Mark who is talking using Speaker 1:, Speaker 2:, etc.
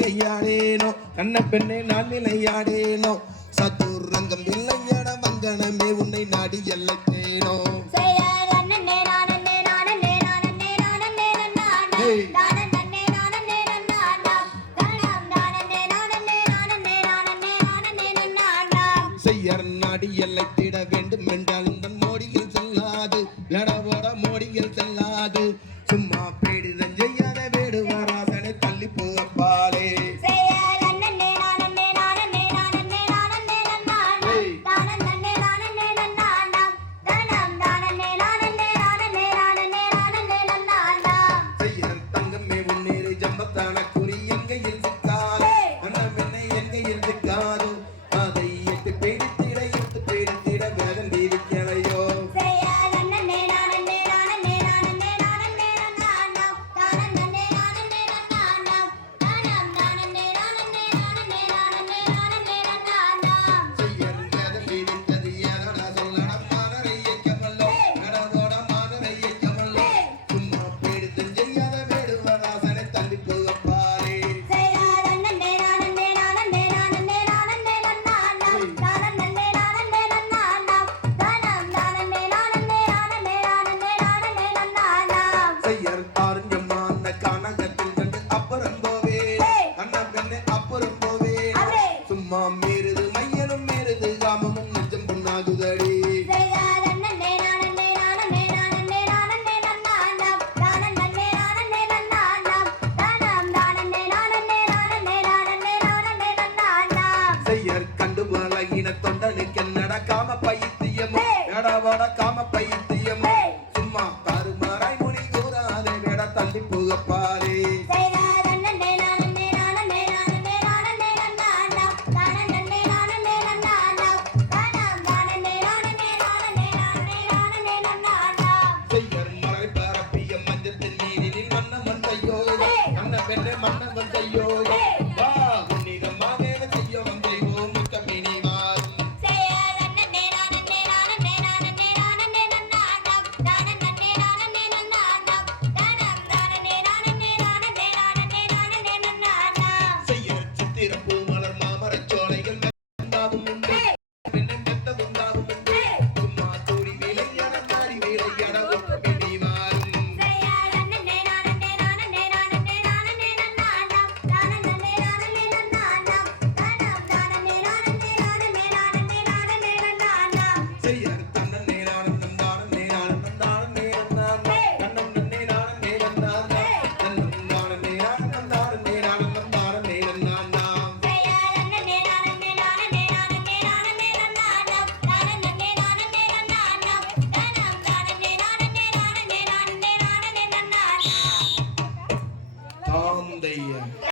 Speaker 1: விளையாடேனோ கண்ண பெண்ணே நான் விளையாடேனோ சதுரங்கம் இல்லையட வங்கனமே உன்னை நாடி எல்லை தேனோ செய்யர் நாடி எல்லை திட வேண்டும் என்றால் இந்த மோடியில் செல்லாது. எடவோட மோடியில் செல்லாது. சும்மா பேடிதம் சும்மா மீறுது மையனும் மீறுது காமமும் நெஞ்சம் புண்ணாகுதடி. நடக்காம பைத்தியமோ எடவோட காம பைத்தியமோ சும்மா தாறுமாறாய் மொழி கூறாதே வேட தள்ளி போகப்பாரே செய்யர் செய்யர்